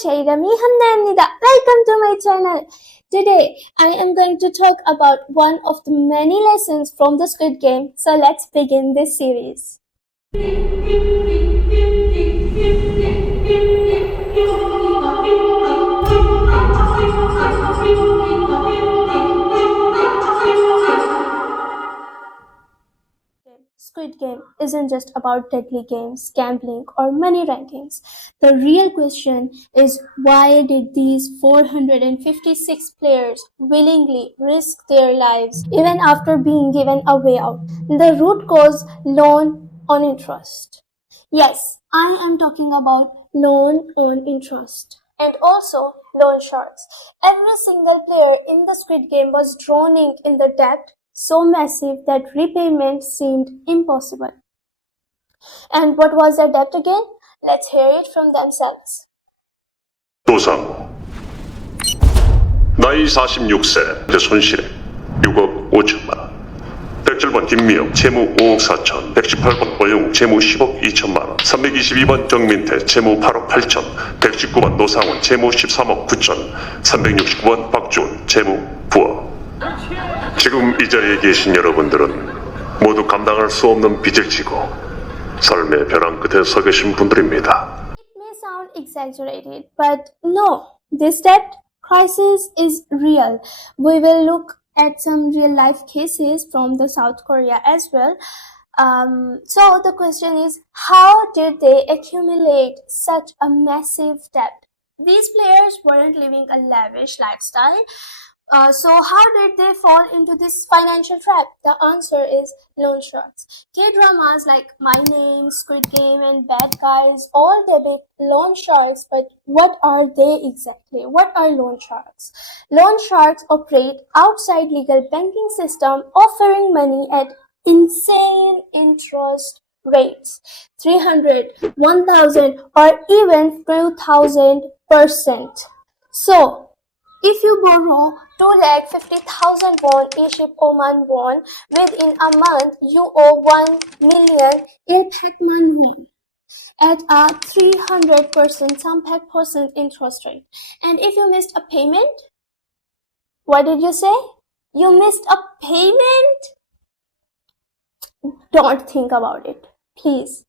제 이름이 한나입니다. Welcome to my channel. Today, I am going to talk about one of the many lessons from the Squid Game. So let's begin this series. Squid Game isn't just about deadly games, gambling, or money rankings. The real question is, why did these 456 players willingly risk their lives even after being given a way out? The root cause: loan on interest. Yes, I am talking about loan on interest. And also loan sharks. Every single player in the Squid Game was drowning in the debt so massive that repayment seemed impossible. And what was their debt again? Let's hear it from themselves. 도상 나이 46세 손실액 6억 5천만 원 107번 김미영 채무 5억 4천 118번 어영욱 채무 10억 2천만 원 322번 정민태 채무 8억 8천 119번 노상원 채무 13억 9천 369번 박준 채무 9억 지금 이 자리에 계신 여러분들은 모두 감당할 수 없는 빚을 지고 삶의 벼랑 끝에 서 계신 분들입니다. It may sound exaggerated, but no, this debt crisis is real. We will look at some real life cases from the South Korea as well. So the question is, how did they accumulate such a massive debt? These players weren't living a lavish lifestyle. So how did they fall into this financial trap? The answer is loan sharks. K-dramas like My Name, Squid Game, and Bad Guys all depict loan sharks, but what are they exactly? What are loan sharks? Loan sharks operate outside legal banking system, offering money at insane interest rates, 300, 1,000, or even 2,000%. So, if you borrow 2,50,000 won, Egypt Oman won, within a month you owe 1 million Ilpakman won at a 300% Sampak percent interest rate. And if you missed a payment, what did you say? You missed a payment? Don't think about it, please.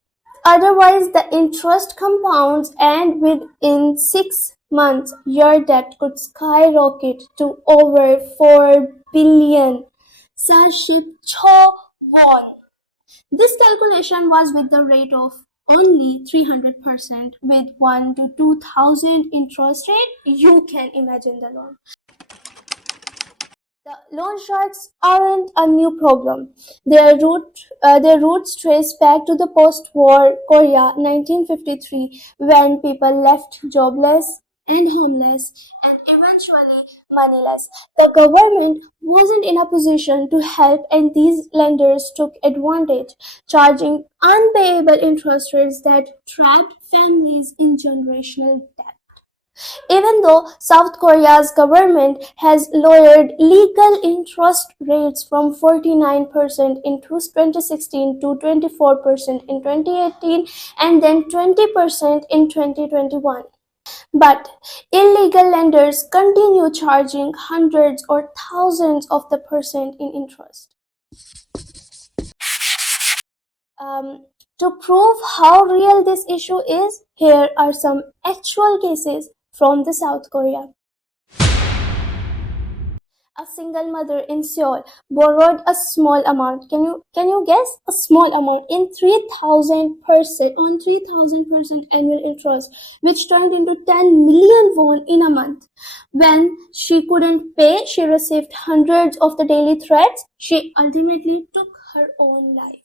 Otherwise, the interest compounds, and within 6 months, your debt could skyrocket to over 4 billion. 40조 won. This calculation was with the rate of only 300% with 1 to 2,000 interest rate. You can imagine the loan. The loan sharks aren't a new problem. Their roots trace back to the post-war Korea 1953, when people left jobless and homeless and eventually moneyless. The government wasn't in a position to help, and these lenders took advantage, charging unpayable interest rates that trapped families in generational debt. Even though South Korea's government has lowered legal interest rates from 49% in 2016 to 24% in 2018 and then 20% in 2021. But illegal lenders continue charging hundreds or thousands of the percent in interest. To prove how real this issue is, here are some actual cases from the South Korea. A single mother in Seoul borrowed a small amount. Can you guess? A small amount in 3,000% annual interest, which turned into 10 million won in a month. When she couldn't pay, she received hundreds of the daily threats. She ultimately took her own life.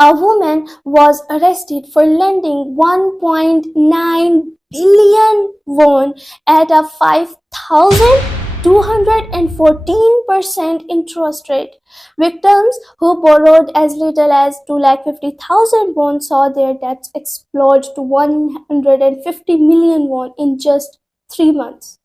A woman was arrested for lending 1.9 billion won at a 5,214% interest rate. Victims who borrowed as little as 250,000 won saw their debts explode to 150 million won in just 3 months.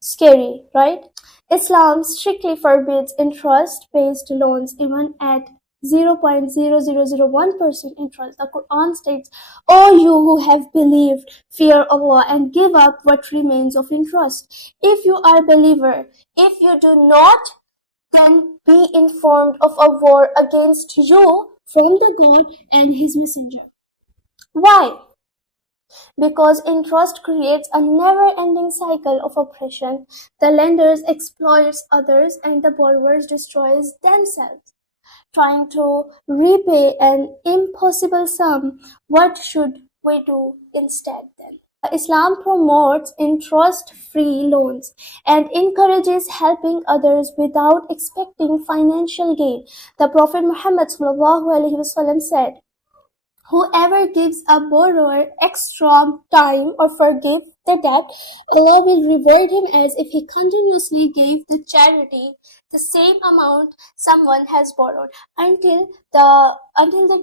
Scary, right? Islam strictly forbids interest-based loans even at 0.0001% interest. The Quran states, "O you who have believed, fear Allah and give up what remains of interest. If you are a believer, if you do not, then be informed of a war against you from the God and His Messenger." Why? Because interest creates a never-ending cycle of oppression. The lenders exploits others and the borrowers destroys themselves, trying to repay an impossible sum. What should we do instead then? Islam promotes interest-free loans and encourages helping others without expecting financial gain. The Prophet Muhammad ﷺ said, "Whoever gives a borrower extra time or forgive the debt, Allah will reward him as if he continuously gave the charity the same amount someone has borrowed until the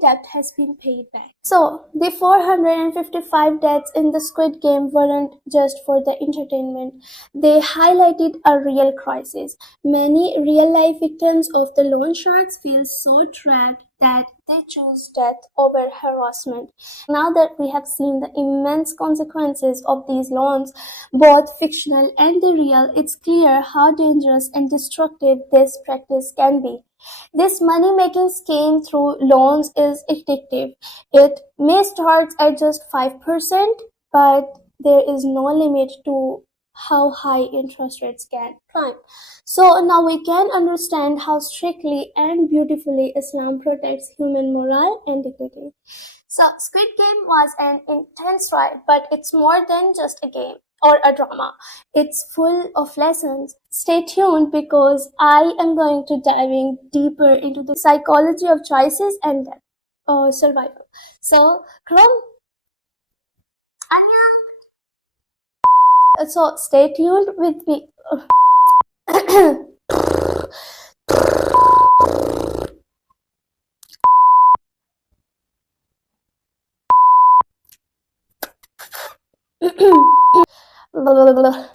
debt has been paid back." So the 455 deaths in the Squid Game weren't just for the entertainment. They highlighted a real crisis. Many real-life victims of the loan sharks feel so trapped that they choose death over harassment. Now that we have seen the immense consequences of these loans, both fictional and the real, it's clear how dangerous and destructive this practice can be. This money-making scheme through loans is addictive. It may start at just 5%, but there is no limit to how high interest rates can climb. So now we can understand how strictly and beautifully Islam protects human morale and dignity. So Squid Game was an intense ride, but it's more than just a game or a drama. It's full of lessons. Stay tuned because I am going to diving deeper into the psychology of choices and death, survival. So, 그럼 안녕. So stay tuned with me. Blah, blah, blah, blah.